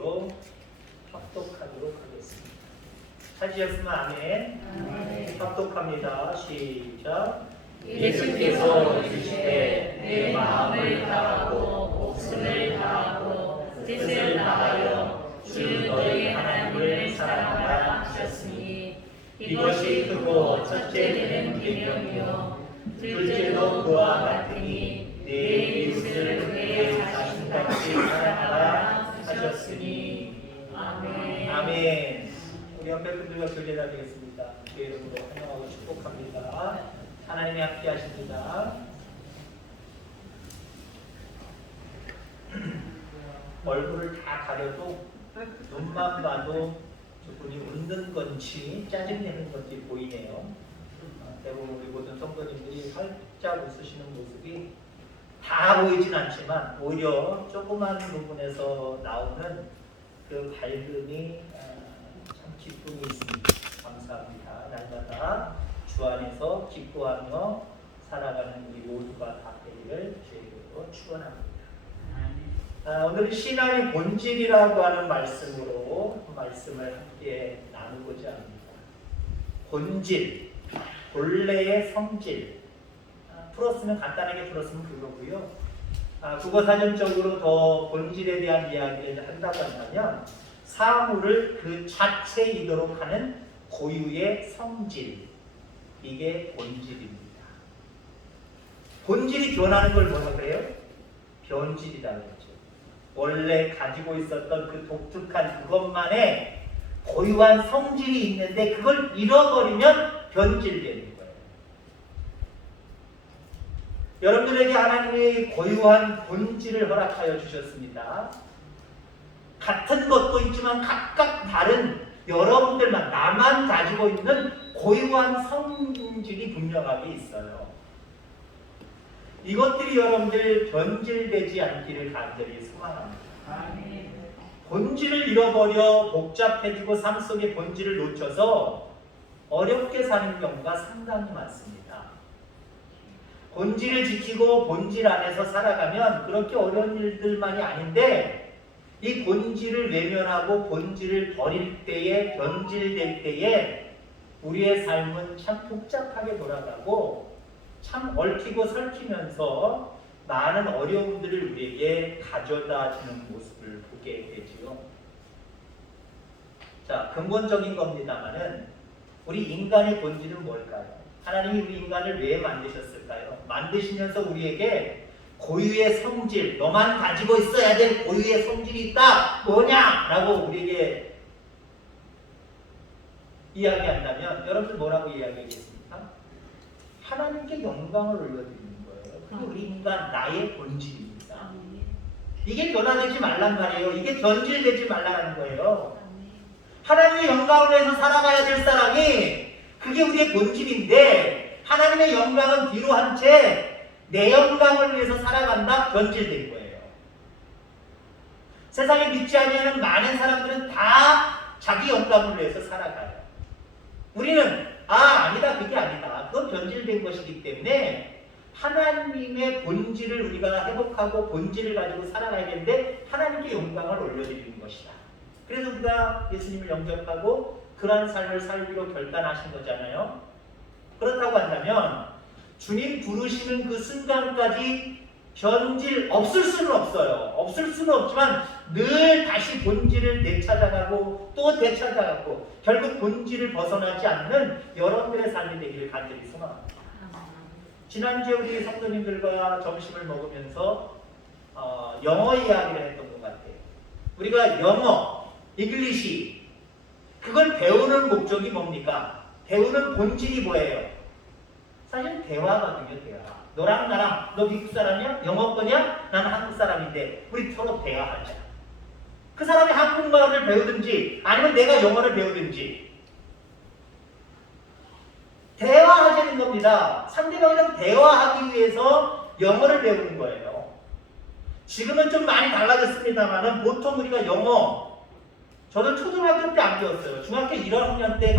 기도로 합독하도록 하겠습니다. 찾으셨으면 아멘. 합독합니다. 시작. 예수께서 주시되 내 마음을 다하고 목숨을 다하고 뜻을 다하여 주 너희 하나님을 사랑하라 하셨으니 이것이 크고 첫째 되는 계명이요 둘째도 그와 같으니 내 이웃을 내 자신같이 사랑하라 하셨으니 아멘. 아멘. 우리 옆에 분들과 교제 나누겠습니다. 주의 이름으로 환영하고 축복합니다. 하나님이 함께 하십니다. 얼굴을 다 가려도 눈만 봐도 저분이 웃는 건지 짜증내는 건지 보이네요. 대부분 우리 모든 성도님들이 활짝 웃으시는 모습이 다 보이진 않지만 오히려 조그만 부분에서 나오는 그 밝음이 참 기쁨이 있습니다. 감사합니다. 날마다 주 안에서 기뻐하며 살아가는 우리 모두가 다 되기를 주의로 축원합니다. 오늘은 신앙의 본질이라고 하는 말씀으로 말씀을 함께 나누고자 합니다. 본질, 본래의 성질. 풀었으면 간단하게 풀었으면 그거고요. 국어사전적으로 더 본질에 대한 이야기를 한다고 한다면 사물을 그 자체이도록 하는 고유의 성질. 이게 본질입니다. 본질이 변하는 걸 뭐라고 그래요? 변질이라고 그러죠. 원래 가지고 있었던 그 독특한 그것만의 고유한 성질이 있는데 그걸 잃어버리면 변질되는 거예요. 여러분들에게 하나님이 고유한 본질을 허락하여 주셨습니다. 같은 것도 있지만 각각 다른 여러분들만 나만 가지고 있는 고유한 성질이 분명하게 있어요. 이것들이 여러분들 변질되지 않기를 간절히 소망합니다. 본질을 잃어버려 복잡해지고 삶 속의 본질을 놓쳐서 어렵게 사는 경우가 상당히 많습니다. 본질을 지키고 본질 안에서 살아가면 그렇게 어려운 일들만이 아닌데 이 본질을 외면하고 본질을 버릴 때에 변질될 때에 우리의 삶은 참 복잡하게 돌아가고 참 얽히고 설키면서 많은 어려움들을 우리에게 가져다 주는 모습을 보게 되지요. 자, 근본적인 겁니다만은 우리 인간의 본질은 뭘까요? 하나님이 우리 인간을 왜 만드셨을까요? 만드시면서 우리에게 고유의 성질, 너만 가지고 있어야 될 고유의 성질이 있다. 뭐냐? 라고 우리에게 이야기한다면 여러분들 뭐라고 이야기하겠습니까? 하나님께 영광을 올려드리는 거예요. 그게 우리 인간 나의 본질입니다. 이게 변화되지 말란 말이에요. 이게 변질되지 말라는 거예요. 하나님의 영광을 위해서 살아가야 될 사람이 그게 우리의 본질인데 하나님의 영광은 뒤로 한 채 내 영광을 위해서 살아간다? 변질된 거예요. 세상에 믿지 않는 많은 사람들은 다 자기 영광을 위해서 살아가요. 우리는 아니다 그게 아니다. 그건 변질된 것이기 때문에 하나님의 본질을 우리가 회복하고 본질을 가지고 살아가야 되는데 하나님께 영광을 올려드리는 것이다. 그래서 우리가 예수님을 영접하고 그러한 삶을 살기로 결단하신 거잖아요. 그렇다고 한다면 주님 부르시는 그 순간까지 변질 없을 수는 없어요. 없을 수는 없지만 늘 다시 본질을 되찾아가고 또 되찾아가고 결국 본질을 벗어나지 않는 여러분들의 삶이 되기를 간절히 소망합니다. 지난주에 우리 성도님들과 점심을 먹으면서 영어 이야기를 했던 것 같아요. 우리가 영어, 잉글리시 그걸 배우는 목적이 뭡니까? 배우는 본질이 뭐예요? 사실 대화거든요. 대화. 너랑 나랑 너 미국 사람이야? 영어권이야? 나는 한국 사람인데 우리 서로 대화하자. 그 사람이 한국말을 배우든지 아니면 내가 영어를 배우든지 대화하자는 겁니다. 상대방이랑 대화하기 위해서 영어를 배우는 거예요. 지금은 좀 많이 달라졌습니다만 보통 우리가 영어 저는 초등학교 때 안 배웠어요. 중학교 1학년 때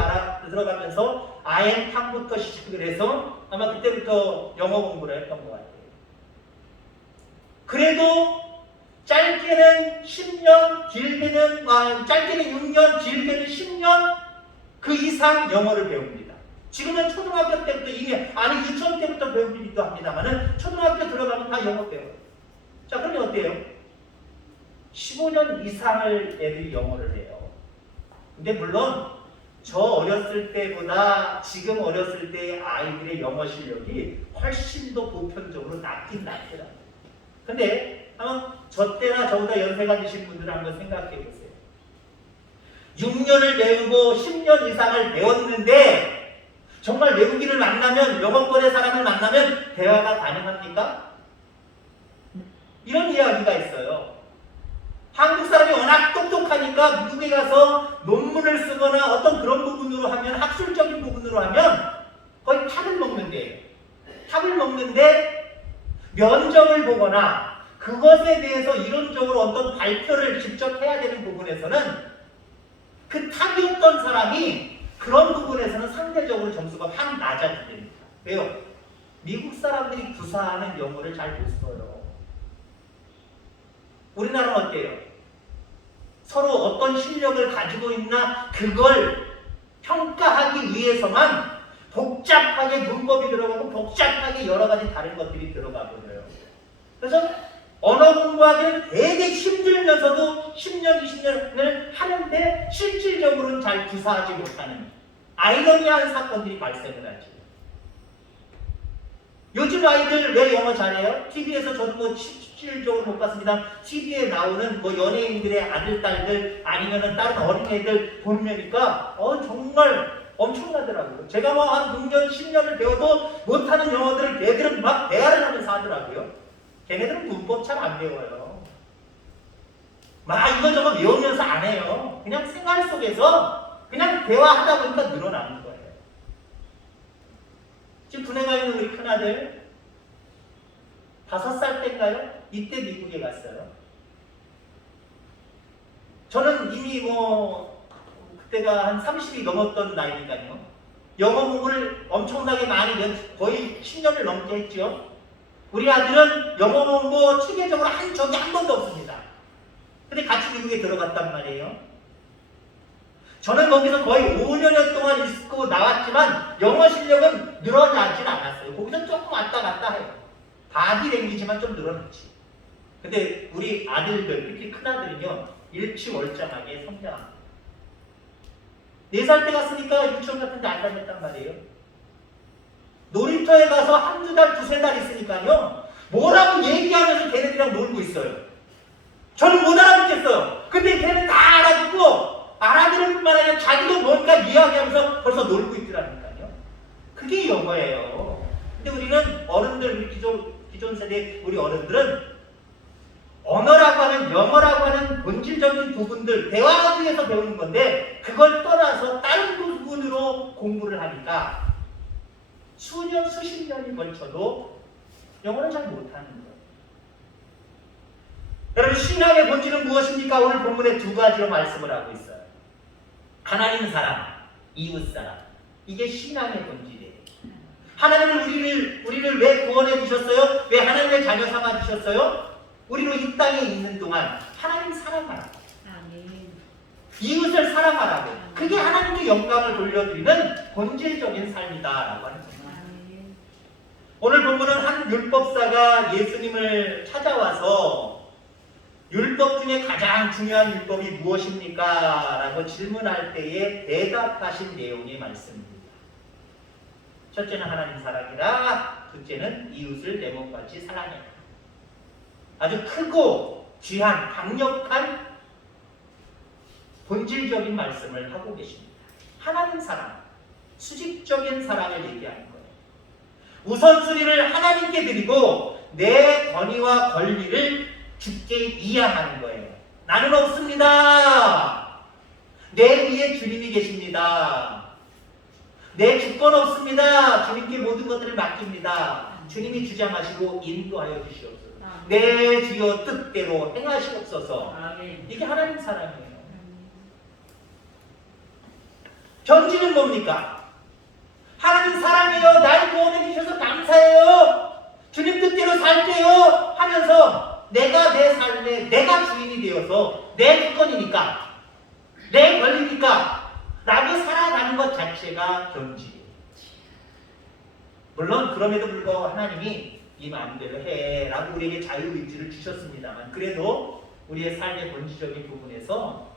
들어가면서 IM 탐부터 시작을 해서 아마 그때부터 영어 공부를 했던 것 같아요. 그래도 짧게는 10년, 짧게는 6년, 길게는 10년 그 이상 영어를 배웁니다. 지금은 초등학교 때부터 이미 유치원 때부터 배우기도 합니다만은 초등학교 들어가면 다 영어 배워요. 자, 그러면 어때요? 15년 이상을 애들이 영어를 해요. 근데 물론 저 어렸을 때보다 지금 어렸을 때의 아이들의 영어 실력이 훨씬 더 보편적으로 낮긴 낮더라고요. 근데 저 때나 저보다 연세가 드신 분들은 한번 생각해 보세요. 6년을 배우고 10년 이상을 배웠는데 정말 외국인을 만나면, 영어권의 사람을 만나면 대화가 가능합니까? 이런 이야기가 있어요. 한국 사람이 워낙 똑똑하니까 미국에 가서 논문을 쓰거나 어떤 그런 부분으로 하면, 학술적인 부분으로 하면 거의 탑을 먹는데 면접을 보거나 그것에 대해서 이론적으로 어떤 발표를 직접 해야 되는 부분에서는 그 탑이었던 사람이 그런 부분에서는 상대적으로 점수가 확 낮아집니다. 왜요? 미국 사람들이 구사하는 영어를 잘 못 써요. 우리나라는 어때요? 서로 어떤 실력을 가지고 있나 그걸 평가하기 위해서만 복잡하게 문법이 들어가고 복잡하게 여러 가지 다른 것들이 들어가 버려요. 그래서 언어 공부하기는 되게 힘들면서도 10년, 20년을 하는데 실질적으로는 잘 구사하지 못하는 아이러니한 사건들이 발생을 하죠. 요즘 아이들 왜 영어 잘해요? TV에서 저도 실질적으로 못 봤습니다. TV에 나오는 연예인들의 아들, 딸들 아니면은 다른 어린애들 보면니까 정말 엄청나더라고요. 제가 한 6년, 10년을 배워도 못하는 영어들을 걔들은 막 대화를 하면서 하더라고요. 걔네들은 문법 잘 안 배워요. 막 이거저거 외우면서 안 해요. 그냥 생활 속에서 그냥 대화하다 보니까 늘어나는 거예요. 지금 군에 가 있는 우리 큰아들 5살 때인가요? 이때 미국에 갔어요. 저는 이미 그때가 한 30이 넘었던 나이니까요. 영어 공부를 엄청나게 많이 거의 10년을 넘게 했죠. 우리 아들은 영어 공부 체계적으로 한 적이 한 번도 없습니다. 근데 같이 미국에 들어갔단 말이에요. 저는 거기서 거의 5년여 동안 있고 나왔지만 영어 실력은 늘어나질 않았어요. 거기서 조금 왔다 갔다 해요. 바디 랭귀지만 좀 늘어났지. 근데 우리 아들들, 특히 큰아들은요, 일취월장하게 성장합니다. 4살 때 갔으니까 유치원 같은 데 안 다녔단 말이에요. 놀이터에 가서 한두 달, 두세 달 있으니까요, 뭐라고 얘기하면서 걔네들이랑 놀고 있어요. 저는 못 알아듣겠어요. 근데 걔는 다 알아듣고, 알아들을 뿐만 아니라 자기도 뭔가 이야기하면서 벌써 놀고 있더라니까요. 그게 영어예요. 근데 우리는 어른들, 기존 세대 우리 어른들은 언어라고 하는, 영어라고 하는 본질적인 부분들, 대화하기 위해서 배우는 건데 그걸 떠나서 다른 부분으로 공부를 하니까 수년, 수십 년이 걸쳐도 영어를 잘 못하는 거예요. 여러분, 신앙의 본질은 무엇입니까? 오늘 본문에 두 가지로 말씀을 하고 있어요. 하나님 사랑, 이웃 사랑. 이게 신앙의 본질이에요. 하나님은 우리를 왜 구원해 주셨어요? 왜 하나님의 자녀 삼아 주셨어요? 우리로 이 땅에 있는 동안 하나님 사랑하라고. 아멘. 이웃을 사랑하라고. 그게 하나님께 영광을 돌려드리는 본질적인 삶이다라고 하는 겁니다. 아멘. 오늘 본문은 한 율법사가 예수님을 찾아와서 율법 중에 가장 중요한 율법이 무엇입니까? 라고 질문할 때에 대답하신 내용의 말씀입니다. 첫째는 하나님 사랑이라, 둘째는 이웃을 내 몸같이 사랑해라. 아주 크고 귀한 강력한 본질적인 말씀을 하고 계십니다. 하나님 사랑, 수직적인 사랑을 얘기하는 거예요. 우선순위를 하나님께 드리고 내 권위와 권리를 주께 이양하는 거예요. 나는 없습니다. 내 위에 주님이 계십니다. 내 주권 없습니다. 주님께 모든 것들을 맡깁니다. 주님이 주장하시고 인도하여 주시옵소서. 내 주여 뜻대로 행하시옵소서. 아멘. 이게 하나님 사랑이에요. 견지는 뭡니까? 하나님 사랑해요. 날 구원해 주셔서 감사해요. 주님 뜻대로 살게요. 하면서 내가 내 삶에 내가 주인이 되어서 내 주권이니까 내 권리니까 라고 살아가는 것 자체가 견지예요. 물론 그럼에도 불구하고 하나님이 이 마음대로 해 라고 우리에게 자유의지를 주셨습니다만 그래도 우리의 삶의 본질적인 부분에서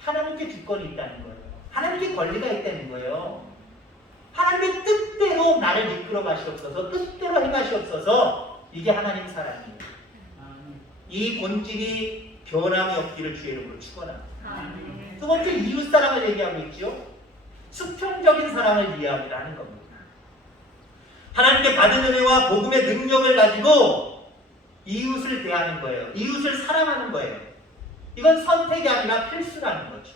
하나님께 주권이 있다는 거예요. 하나님께 권리가 있다는 거예요. 하나님의 뜻대로 나를 이끌어 가시옵소서, 뜻대로 행하시옵소서. 이게 하나님 사랑이에요. 이 본질이 변함이 없기를 주의 이름으로 축원합니다. 두 번째 이웃 사랑을 얘기하고 있죠. 수평적인 사랑을 이해하기를 하는 겁니다. 하나님께 받은 은혜와 복음의 능력을 가지고 이웃을 대하는 거예요. 이웃을 사랑하는 거예요. 이건 선택이 아니라 필수라는 거죠.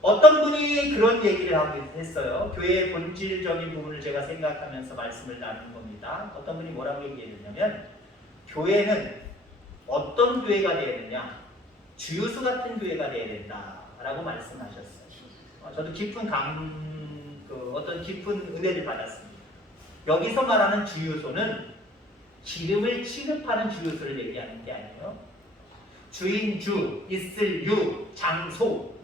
어떤 분이 그런 얘기를 하고 했어요. 교회의 본질적인 부분을 제가 생각하면서 말씀을 나눈 겁니다. 어떤 분이 뭐라고 얘기했냐면 교회는 어떤 교회가 되어야 되냐? 주유소 같은 교회가 되어야 된다라고 말씀하셨어요. 저도 어떤 깊은 은혜를 받았습니다. 여기서 말하는 주유소는 기름을 취급하는 주유소를 얘기하는 게 아니에요. 주인, 주, 있을 유, 장소.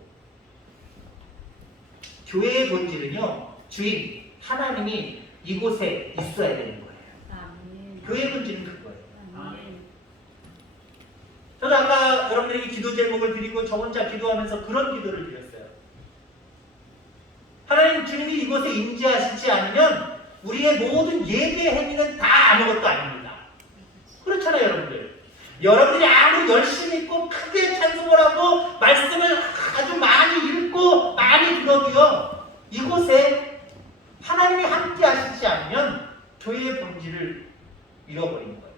교회의 본질은요, 주인, 하나님이 이곳에 있어야 되는 거예요. 교회의 본질은 그거예요. 저도 아까 여러분들에게 기도 제목을 드리고 저 혼자 기도하면서 그런 기도를 드렸어요. 하나님 주님이 이곳에 임재하시지 않으면 우리의 모든 예배 행위는 다 아무것도 아닙니다. 그렇잖아요, 여러분들. 여러분들이 아무리 열심히 있고 크게 찬송을 하고 말씀을 아주 많이 읽고 많이 들어도요, 이곳에 하나님이 함께 하시지 않으면 교회의 본질을 잃어버리는 거예요.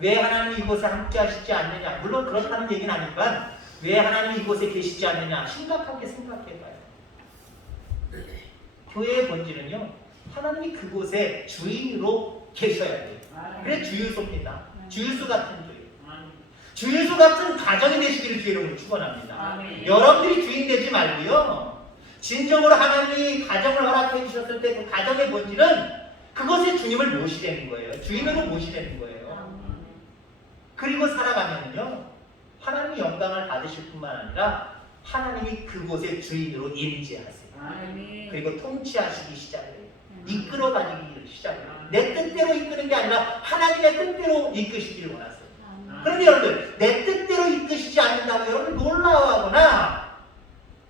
왜 하나님이 이곳에 함께 하시지 않느냐? 물론 그렇다는 얘기는 아니지만 왜 하나님이 이곳에 계시지 않느냐? 심각하게 생각해봐요. 교회의 본질은요, 하나님이 그곳에 주인으로 계셔야 돼요. 그래 주유소입니다. 주유소 같은 교회. 주유소 같은 가정이 되시기를 주의 이름으로 축원합니다. 여러분들이 주인 되지 말고요, 진정으로 하나님이 가정을 허락해 주셨을 때 그 가정의 본질은 그것에 주님을 모시려는 거예요. 주인으로 모시려는 거예요. 그리고 살아가면요, 하나님이 영광을 받으실 뿐만 아니라 하나님이 그곳의 주인으로 임재하세요. 그리고 통치하시기 시작해요. 이끌어가시기 시작해요. 내 뜻대로 이끄는 게 아니라 하나님의 뜻대로 이끄시기를 원하세요. 그런데 여러분들, 내 뜻대로 이끄시지 않는다고 여러분 놀라워하거나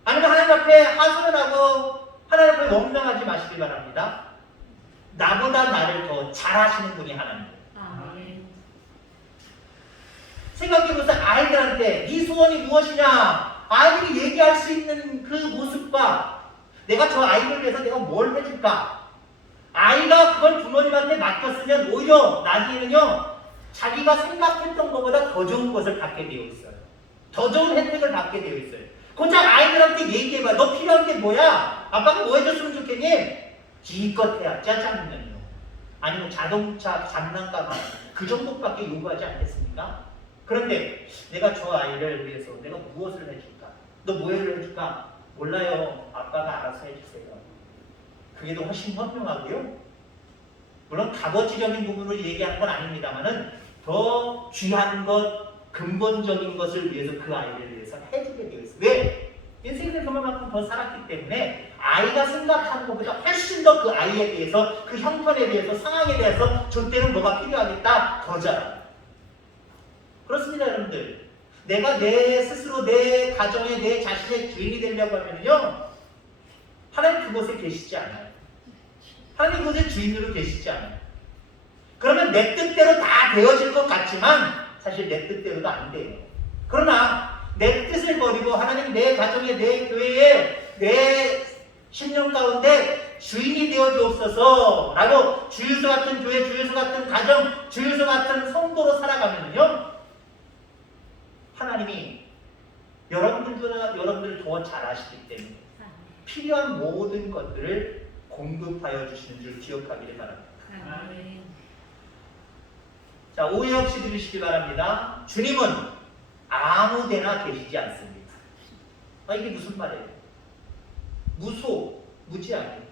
아니면 하나님 앞에 하소연하고 하나님 앞에 원망하지 마시기 바랍니다. 나보다 나를 더 잘하시는 분이 하나님이에요. 생각해보세요. 아이들한테 네 소원이 무엇이냐? 아이들이 얘기할 수 있는 그 모습과 내가 저 아이를 위해서 내가 뭘 해줄까? 아이가 그걸 부모님한테 맡겼으면 오히려 나중에는요, 자기가 생각했던 것보다 더 좋은 것을 갖게 되어 있어요. 더 좋은 혜택을 받게 되어 있어요. 고작 아이들한테 얘기해봐. 너 필요한 게 뭐야? 아빠가 뭐 해줬으면 좋겠니? 기껏 해야 짜장면요. 아니면 자동차 장난감 그 정도밖에 요구하지 않겠습니까? 그런데 내가 저 아이를 위해서 내가 무엇을 해줄까? 너 뭐를 해줄까? 몰라요. 아빠가 알아서 해주세요. 그게 더 훨씬 현명하고요. 물론 값어치적인 부분을 얘기하는 건 아닙니다만은 더 귀한 것, 근본적인 것을 위해서 그 아이를 위해서 해주게 되어 있어요. 왜? 인생을 그만큼 더 살았기 때문에 아이가 생각하는 것보다 훨씬 더 그 아이에 대해서, 그 형편에 대해서, 상황에 대해서 저 때는 뭐가 필요하겠다 더 잘합니다. 그렇습니다, 여러분들. 내가 내 스스로 내 가정의 내 자신의 주인이 되려고 하면요, 하나님 그곳에 계시지 않아요. 하나님 그곳에 주인으로 계시지 않아요. 그러면 내 뜻대로 다 되어질 것 같지만 사실 내 뜻대로도 안 돼요. 그러나 내 뜻을 버리고 하나님 내 가정에 내 교회에 내 신령 가운데 주인이 되어 주옵소서 라고 주유소 같은 교회, 주유소 같은 가정, 주유소 같은 성도로 살아가면요, 하나님이 여러분들을 더 잘 아시기 때문에 필요한 모든 것들을 공급하여 주시는 줄 기억하기를 바랍니다. 자, 오해 없이 들으시기 바랍니다. 주님은 아무데나 계시지 않습니다. 이게 무슨 말이에요? 무지하게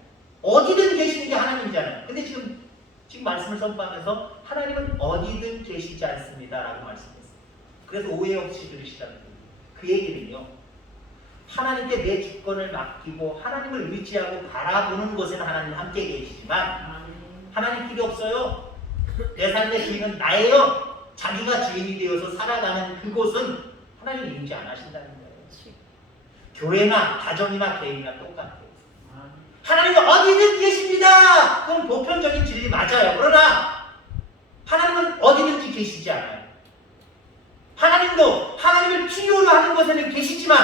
어디든 계시는 게 하나님이잖아요. 근데 지금 말씀을 선포하면서 하나님은 어디든 계시지 않습니다 라고 말씀했어요. 그래서 오해 없이 들으시라는 거예요. 그 얘기는요, 하나님께 내 주권을 맡기고 하나님을 의지하고 바라보는 곳에는 하나님 함께 계시지만 하나님 필요 없어요. 내 삶의 주인은 나예요. 자기가 주인이 되어서 살아가는 그곳은 하나님 인지 안 하신다는 거예요. 교회나 가정이나 개인이나 똑같아요. 하나님은 어디든 계십니다. 그건 보편적인 진리 맞아요. 그러나 하나님은 어디든지 계시지 않아요. 하나님도 하나님을 필요로 하는 곳에는 계시지만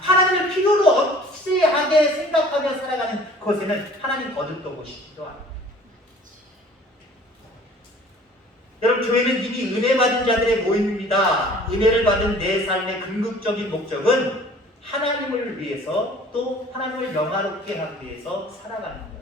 하나님을 필요로 없애하게 생각하며 살아가는 곳에는 하나님 거듭도 보시지도 않아요. 여러분, 교회는 이미 은혜 받은 자들의 모임입니다. 은혜를 받은 내 삶의 궁극적인 목적은 하나님을 위해서 또 하나님을 영화롭게 하기 위해서 살아가는 거예요.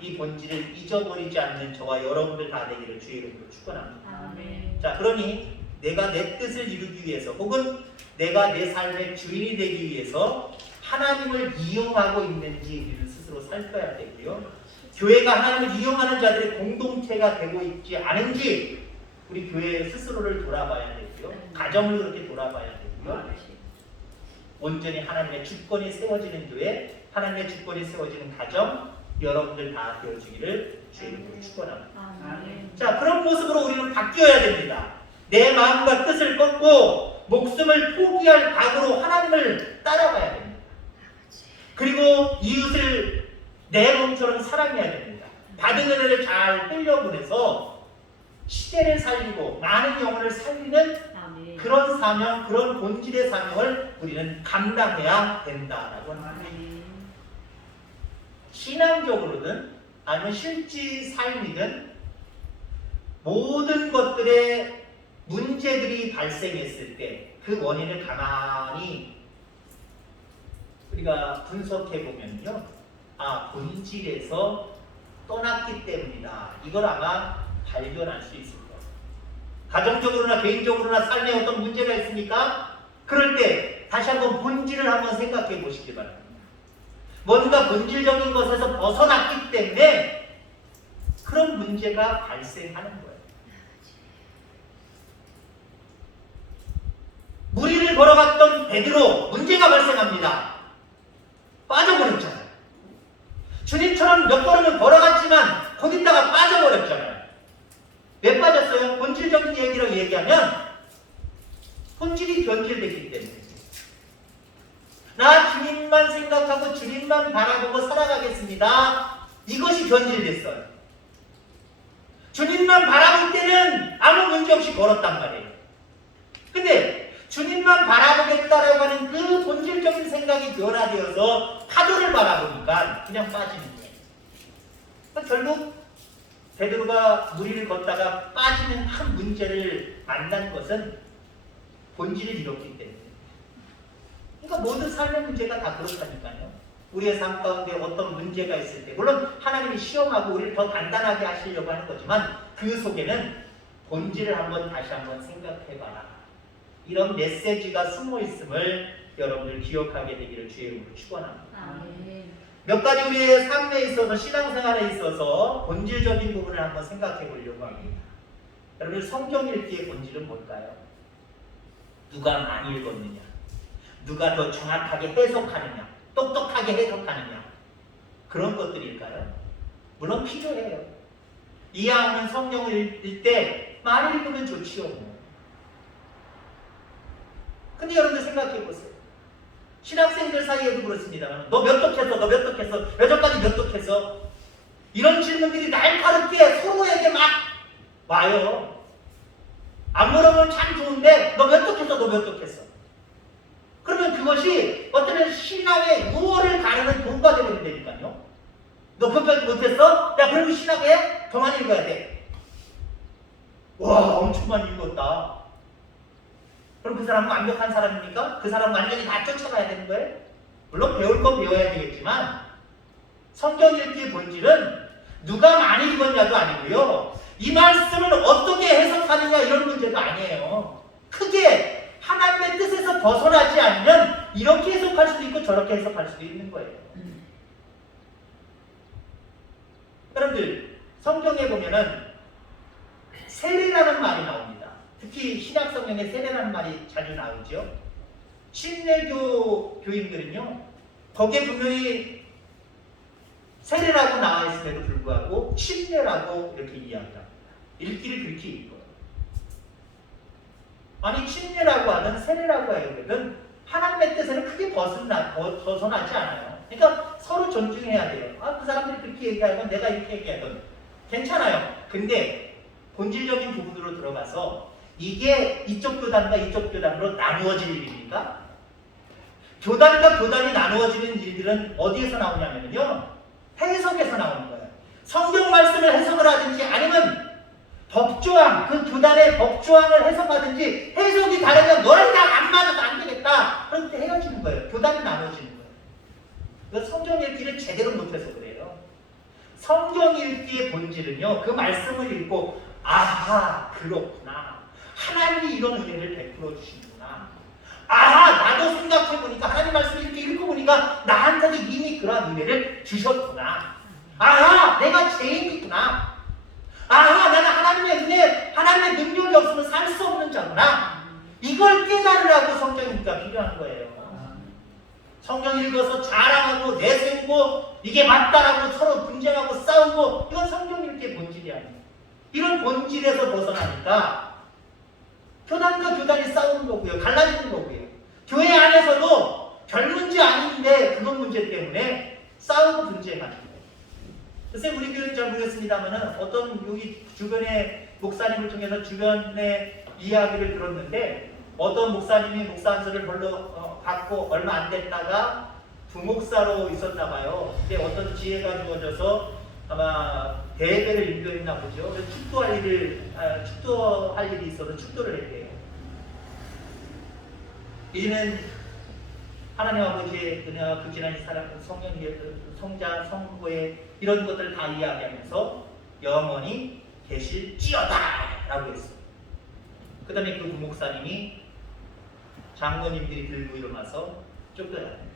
이 본질을 잊어버리지 않는 저와 여러분들 다 되기를 주의 이름으로 축원합니다. 자, 그러니 내가 내 뜻을 이루기 위해서 혹은 내가 내 삶의 주인이 되기 위해서 하나님을 이용하고 있는지 우리는 스스로 살펴야 되고요. 교회가 하나님을 이용하는 자들의 공동체가 되고 있지 않은지 우리 교회 스스로를 돌아봐야 되고요. 가정을 그렇게 돌아봐야 되고요. 온전히 하나님의 주권이 세워지는 교회, 하나님의 주권이 세워지는 가정, 여러분들 다 되어주기를 주의 이름으로 축원합니다. 자, 그런 모습으로 우리는 바뀌어야 됩니다. 내 마음과 뜻을 꺾고 목숨을 포기할 각오로 하나님을 따라가야 됩니다. 그리고 이웃을 내 몸처럼 사랑해야 됩니다. 받은 은혜를 잘 흘려보내서 시대를 살리고 많은 영혼을 살리는 그런 사명, 그런 본질의 사명을 우리는 감당해야 된다라고 합니다. 신앙적으로든 아니면 실제 삶이든 모든 것들의 문제들이 발생했을 때 그 원인을 가만히 우리가 분석해 보면요, 본질에서 떠났기 때문이다. 이걸 아마 발견할 수 있을 거예요. 가정적으로나 개인적으로나 삶에 어떤 문제가 있습니까? 그럴 때 다시 한번 본질을 한번 생각해 보시기 바랍니다. 뭔가 본질적인 것에서 벗어났기 때문에 그런 문제가 발생하는 거예요. 무리를 걸어갔던 베드로 문제가 발생합니다. 빠져버렸잖아요. 주님처럼 몇 걸음을 걸어갔지만 곧 있다가 빠져버렸잖아요. 왜 빠졌어요? 본질적인 얘기로 얘기하면 본질이 변질됐기 때문에. 나 주님만 생각하고 주님만 바라보고 살아가겠습니다. 이것이 변질됐어요. 주님만 바라볼 때는 아무 문제 없이 걸었단 말이에요. 근데 주님만 바라보겠다라고 하는 그 본질적인 생각이 변화되어서 파도를 바라보니까 그냥 빠지는 거예요. 그러니까 결국 베드로가 무리를 걷다가 빠지는 한 문제를 만난 것은 본질을 잃었기 때문에. 그러니까 모든 삶의 문제가 다 그렇다니까요. 우리의 삶 가운데 어떤 문제가 있을 때 물론 하나님이 시험하고 우리를 더 단단하게 하시려고 하는 거지만 그 속에는 본질을 다시 한번 생각해봐라. 이런 메시지가 숨어 있음을 여러분들 기억하게 되기를 주의 이름으로 축원합니다. 몇 가지 우리의 삶에 있어서 신앙생활에 있어서 본질적인 부분을 한번 생각해 보려고 합니다. 여러분, 성경 읽기의 본질은 뭘까요? 누가 많이 읽었느냐, 누가 더 정확하게 해석하느냐, 똑똑하게 해석하느냐, 그런 것들일까요? 물론 필요해요. 이해하는 성경을 읽을 때 많이 읽으면 좋지요. 근데 여러분들 생각해 보세요. 신학생들 사이에도 그렇습니다만 너 몇 독했어? 너 몇 독했어? 여전까지 몇 독했어? 이런 질문들이 날카롭게 서로에게 막 와요. 안 물어보면 참 좋은데 너 몇 독했어? 너 몇 독했어? 그러면 그것이 어떤 신학의 우월을 가르는 도구가 되버린다니까요. 너 그것까지 못했어? 야, 그리고 신학에 더 많이 읽어야 돼. 와, 엄청 많이 읽었다. 그럼 그 사람은 완벽한 사람입니까? 그 사람은 완전히 다 쫓아가야 되는 거예요? 물론 배울 건 배워야 되겠지만 성경 읽기의 본질은 누가 많이 읽었냐도 아니고요. 이 말씀을 어떻게 해석하느냐 이런 문제도 아니에요. 크게 하나님의 뜻에서 벗어나지 않으면 이렇게 해석할 수도 있고 저렇게 해석할 수도 있는 거예요. 여러분들 성경에 보면은 세례라는 말이 나옵니다. 특히 신약 성경에 세례라는 말이 자주 나오죠. 침례교 교인들은요, 거기에 분명히 세례라고 나와 있음에도 불구하고 침례라고 이렇게 이야기합니다. 읽기를 그렇게 읽어요. 아니, 침례라고 하든 세례라고 하든 하나님의 뜻에는 크게 벗어나지 않아요. 그러니까 서로 존중해야 돼요. 그 사람들이 그렇게 얘기하건 내가 이렇게 얘기하건 괜찮아요. 근데 본질적인 부분으로 들어가서 이게 이쪽 교단과 이쪽 교단으로 나누어질 일입니까? 교단과 교단이 나누어지는 일들은 어디에서 나오냐면요, 해석에서 나오는 거예요. 성경 말씀을 해석을 하든지 아니면 법조항, 그 교단의 법조항을 해석하든지 해석이 다르면 너랑 안 맞아도 안 되겠다. 그럴 때 헤어지는 거예요. 교단이 나눠지는 거예요. 그래서 성경 읽기를 제대로 못해서 그래요. 성경 읽기의 본질은요, 그 말씀을 읽고 아하, 그렇구나. 하나님이 이런 은혜를 베풀어 주시는구나. 아하, 나도 생각해보니까 하나님 말씀을 이렇게 읽어보니까 나한테도 이미 그러한 은혜를 주셨구나. 아하, 내가 죄인이구나. 아하, 나는 하나님의 은혜, 하나님의 능력이 없으면 살 수 없는 자구나. 이걸 깨달으라고 성경 읽기가 필요한 거예요. 성경 읽어서 자랑하고 내세우고 이게 맞다라고 서로 분쟁하고 싸우고, 이건 성경 읽기의 본질이 아니에요. 이런 본질에서 벗어나니까 교단과 교단이 싸우는 거고요, 갈라지는 거고요. 교회 안에서도 별 문제 아닌데 그런 문제 때문에 싸우고 분쟁하는 거예요. 글쎄, 우리 교회는 잘 모르겠습니다만은 어떤 여기 주변의 목사님을 통해서 주변의 이야기를 들었는데, 어떤 목사님이 목사 안수를 별로 받고 얼마 안 됐다가 부목사로 있었나 봐요. 근데 어떤 지혜가 주어져서 아마 대회를 인도했나 보죠. 축도할 일이 있어서 축도를 했대요. 이제는 하나님 아버지의 은혜와 그 지난 사랑, 성령의 성자, 성부의 이런 것들을 다 이야기하면서 영원히 계실지어다 라고 했어요. 그 다음에 그 부목사님이 장로님들이 들고 일어나서 쫓겨야 됩니다.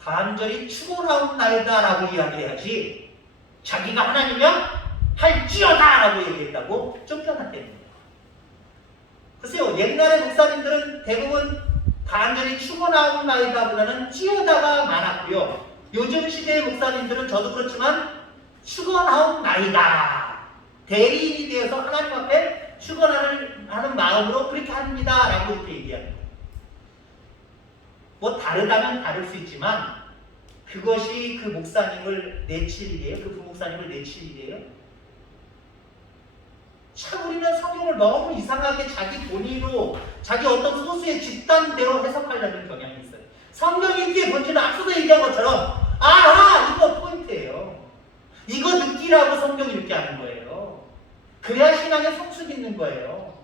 간절히 축원하옵나이다 라고 이야기해야지, 자기가 하나님이야 할지어다 라고 얘기했다고 쫓겨났답니다. 글쎄요, 옛날의 목사님들은 대부분 간절히 축원하옵나이다 보다는 찌어다가 많았고요. 요즘 시대의 목사님들은 저도 그렇지만 축원하옵나이다, 대리인이 되어서 하나님 앞에 축원하는 마음으로 그렇게 합니다 라고 이렇게 얘기합니다. 뭐 다르다면 다를 수 있지만 그것이 그 목사님을 내칠 일이에요? 그 부목사님을 내칠 일이에요? 참, 우리는 성경을 너무 이상하게 자기 본의로, 자기 어떤 소수의 집단대로 해석하려는 경향이 있어요. 성경 읽기의 본질은 앞서도 얘기한 것처럼 아하, 이거 포인트예요. 이거 느끼라고 성경 읽게 하는 거예요. 그래야 신앙에 성숙이 있는 거예요.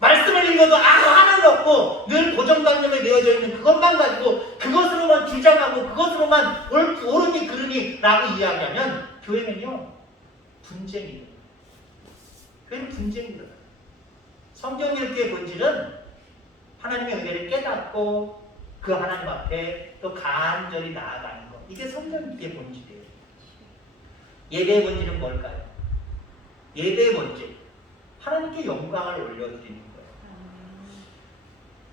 말씀을 읽어도 하나는 없고 늘 고정관념에 매여져 있는 그것만 가지고 그것으로만 주장하고 그것으로만 옳으니 그르니 라고 이야기하면 교회는요, 분쟁이, 교회는 분쟁이 일어나요. 성경 읽기의 본질은 하나님의 은혜를 깨닫고 그 하나님 앞에 또 간절히 나아가는 것, 이게 성경 읽기의 본질이에요. 예배의 본질은 뭘까요? 예배의 본질, 하나님께 영광을 올려드리는 거예요.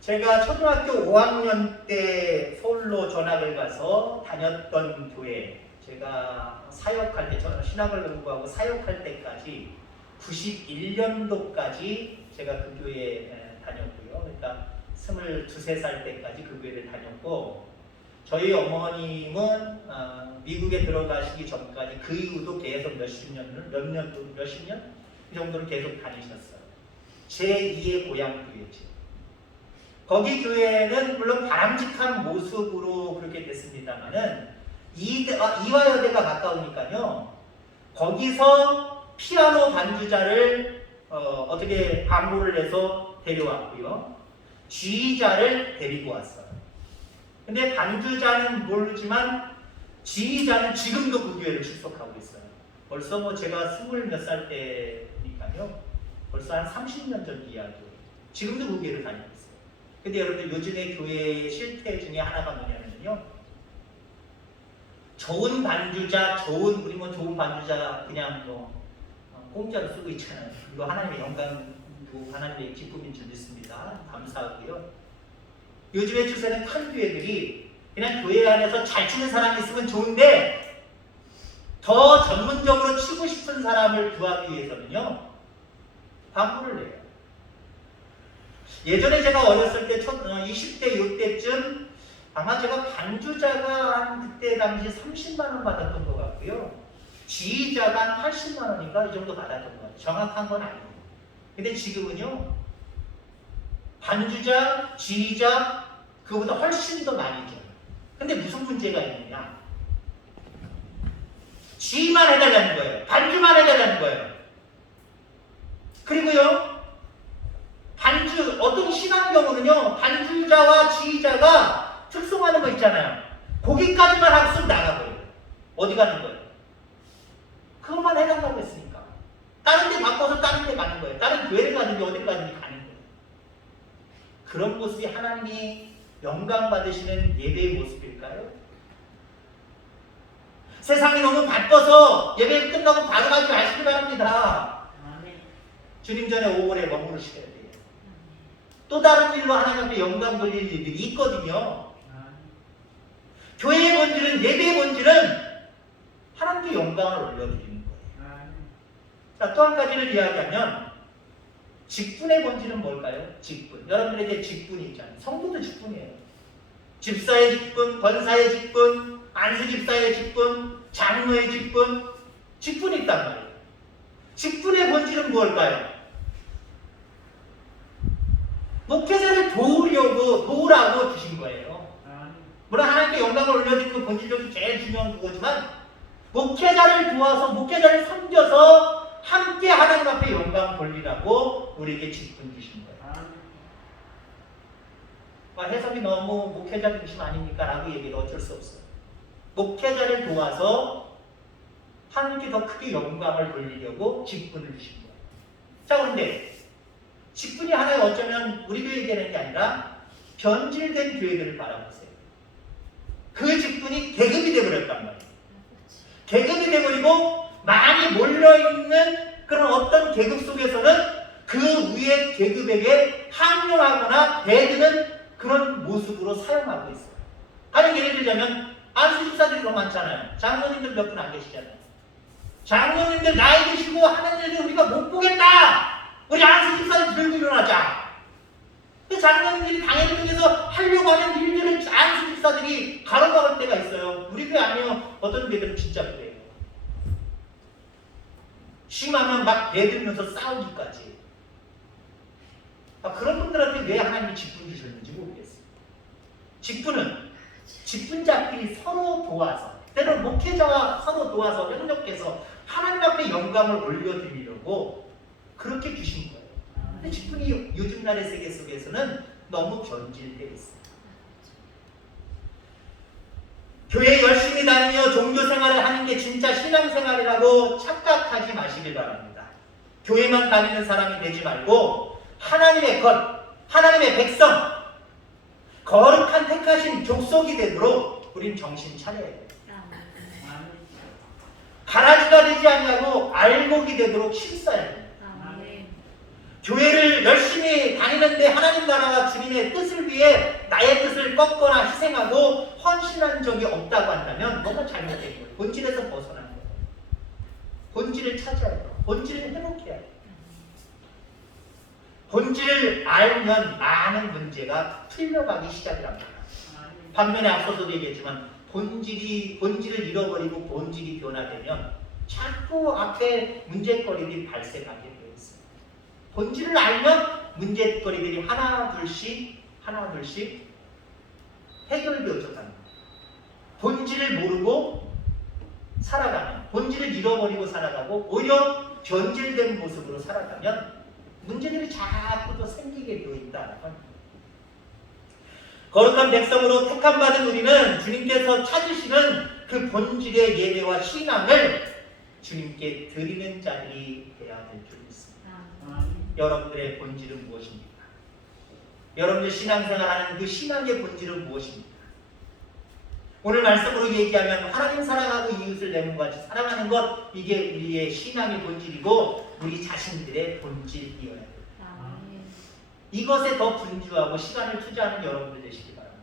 제가 초등학교 5학년 때 서울로 전학을 가서 다녔던 교회, 제가 사역할 때, 신학을 공부하고 사역할 때까지 91년도까지 제가 그 교회에 다녔고요. 그러니까 22~23살 때까지 그 교회를 다녔고, 저희 어머님은 미국에 들어가시기 전까지 그 이후도 계속 몇십 년 이 정도를 계속 다니셨어요. 제2의 고향 교회죠. 거기 교회는 물론 바람직한 모습으로 그렇게 됐습니다만은 이화여대가 가까우니까요, 거기서 피아노 반주자를 어떻게 광고를 해서 데려왔고요, 지휘자를 데리고 왔어요. 근데 반주자는 모르지만 지휘자는 지금도 그 교회를 출석하고 있어요. 벌써 뭐 제가 20몇 살 때니까요, 벌써 한 30년 전 이야기예요. 지금도 그 교회를 다니고 있어요. 근데 여러분들, 요즘의 교회의 실태 중에 하나가 뭐냐면요, 좋은 반주자, 좋은 반주자 그냥 공짜로 쓰고 있잖아요. 이거 하나님의 영광이고 하나님의 기쁨인 줄 믿습니다. 감사하고요. 요즘의 추세는 큰 교회들이 그냥 교회 안에서 잘 치는 사람이 있으면 좋은데 더 전문적으로 치고 싶은 사람을 구하기 위해서는요, 광고를 내요. 예전에 제가 어렸을 때 20대 요때쯤 아마 제가 반주자가 한 그때 당시 30만 원 받았던 것 같고요. 지휘자가 한 80만 원인가 이 정도 받았던 것 같아요. 정확한 건 아니에요. 근데 지금은요, 반주자, 지휘자 그거보다 훨씬 더 많이 줘요. 근데 무슨 문제가 있느냐? 지휘만 해달라는 거예요. 반주만 해달라는 거예요. 그리고요, 어떤 심한 경우는요, 반주자와 지휘자가 특송하는 거 있잖아요. 거기까지만 하고 쓱 나가버려요. 어디 가는 거예요? 그것만 해달라고 했으니까. 다른 데 바꿔서 다른 데 가는 거예요. 다른 교회를 가든지 어디를 가든지 가는 거예요. 그런 모습이 하나님이 영광 받으시는 예배의 모습일까요? 세상이 너무 바빠서 예배 끝나고 바로 가지 마시기 바랍니다. 주님 전에 5월에 머무르셔야 돼요. 또 다른 일로 하나님 앞에 영광 돌릴 일들이 있거든요. 교회의 본질은, 예배의 본질은 하나님께 영광을 올려드리는 거예요. 자, 또 한 가지를 이야기하면 직분의 본질은 뭘까요? 직분. 여러분들에게 직분이 있잖아요. 성도도 직분이에요. 집사의 직분, 권사의 직분, 안수집사의 직분, 장로의 직분, 직분이 있단 말이에요. 직분의 본질은 무엇일까요? 목회자를 도우라고 주신 거예요. 물론 하나님께 영광을 올려드리는 건 본질적으로 제일 중요한 그거지만, 목회자를 도와서, 목회자를 섬겨서 함께 하나님 앞에 영광 돌리라고 우리에게 직분 주신 거예요. 해석이 너무 목회자 중심 아닙니까? 라고 얘기해도 어쩔 수 없어요. 목회자를 도와서 하나님께 더 크게 영광을 돌리려고 직분을 주신 거예요. 자, 그런데 직분이 하나의 어쩌면 우리 교회에 되는 게 아니라 변질된 교회들을 바라보세요. 그 직분이 계급이 되어버렸단 말이에요. 계급이 되어버리고 많이 몰려있는 그런 어떤 계급 속에서는 그 위의 계급에게 항용하거나 대드는 그런 모습으로 사용하고 있어요. 아니, 예를 들자면 안수집사들이 너무 많잖아요. 장로님들 몇 분 안 계시잖아요. 장로님들 나이 드시고 하는 일을 우리가 못 보겠다. 우리 안수집사를 들고 일어나자. 근데 장로님들이 당회를 통해서 하려고 하는 일들을 안수집사들이 가로막을 때가 있어요. 우리 교회 아니에요. 어떤 교회들은 진짜 그래요. 심하면 막 대들면서 싸우기까지. 그런 분들한테 왜 하나님이 직분 주셨는지 모르겠어요. 직분은 직분자끼리 서로 도와서, 때로는 목회자와 서로 도와서 협력해서 하나님 앞에 영광을 올려드리려고 그렇게 주신 거예요. 근데 직분이 요즘 날의 세계 속에서는 너무 변질되어 있어요. 교회 열심히 다니며 종교 생활을 하는 게 진짜 신앙생활이라고 착각하지 마시길 바랍니다. 교회만 다니는 사람이 되지 말고 하나님의 것, 하나님의 백성, 거룩한 택하신 족속이 되도록 우린 정신 차려야 돼요. 가라지가 되지 않냐고 알곡이 되도록 힘써야 돼요. 교회를 열심히 다니는데 하나님 나라와 주님의 뜻을 위해 나의 뜻을 꺾거나 희생하고 헌신한 적이 없다고 한다면 뭔가 잘못된 거예요. 본질에서 벗어난 거예요. 본질을 찾아야 돼요. 본질을 회복해야 돼요. 본질을 알면 많은 문제가 풀려가기 시작합니다. 반면에 앞서도 얘기했지만 본질을 잃어버리고 본질이 변화되면 자꾸 앞에 문제거리들이 발생하게 되어 있어요. 본질을 알면 문제거리들이 하나 둘씩 해결되어져 갑니다. 본질을 모르고 살아가면, 본질을 잃어버리고 살아가고 오히려 변질된 모습으로 살아가면 문제들이 자꾸 더 생기게 되어 있다는 겁니다. 거룩한 백성으로 택함받은 우리는 주님께서 찾으시는 그 본질의 예배와 신앙을 주님께 드리는 자들이 되어야 될 줄 믿습니다. 여러분들의 본질은 무엇입니까? 여러분들 신앙생활하는 그 신앙의 본질은 무엇입니까? 오늘 말씀으로 얘기하면 하나님 사랑하고 이웃을 내 몸과 같이 사랑하는 것, 이게 우리의 신앙의 본질이고 우리 자신들의 본질이어야 돼요. 아멘. 이것에 더 분주하고 시간을 투자하는 여러분들 되시기 바랍니다.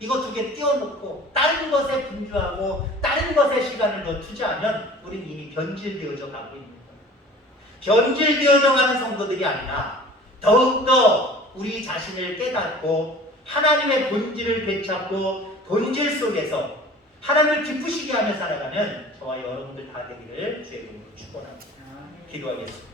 이거 두 개 띄워놓고 다른 것에 분주하고 다른 것에 시간을 더 투자하면 우리는 이미 변질되어져 가고 있는 거예요. 변질되어져 가는 성도들이 아니라 더욱더 우리 자신을 깨닫고 하나님의 본질을 되찾고 본질 속에서 하나님을 기쁘시게 하며 살아가는 저와 여러분들 다 되기를 주의 이름으로 축원합니다. 기도하겠습니다.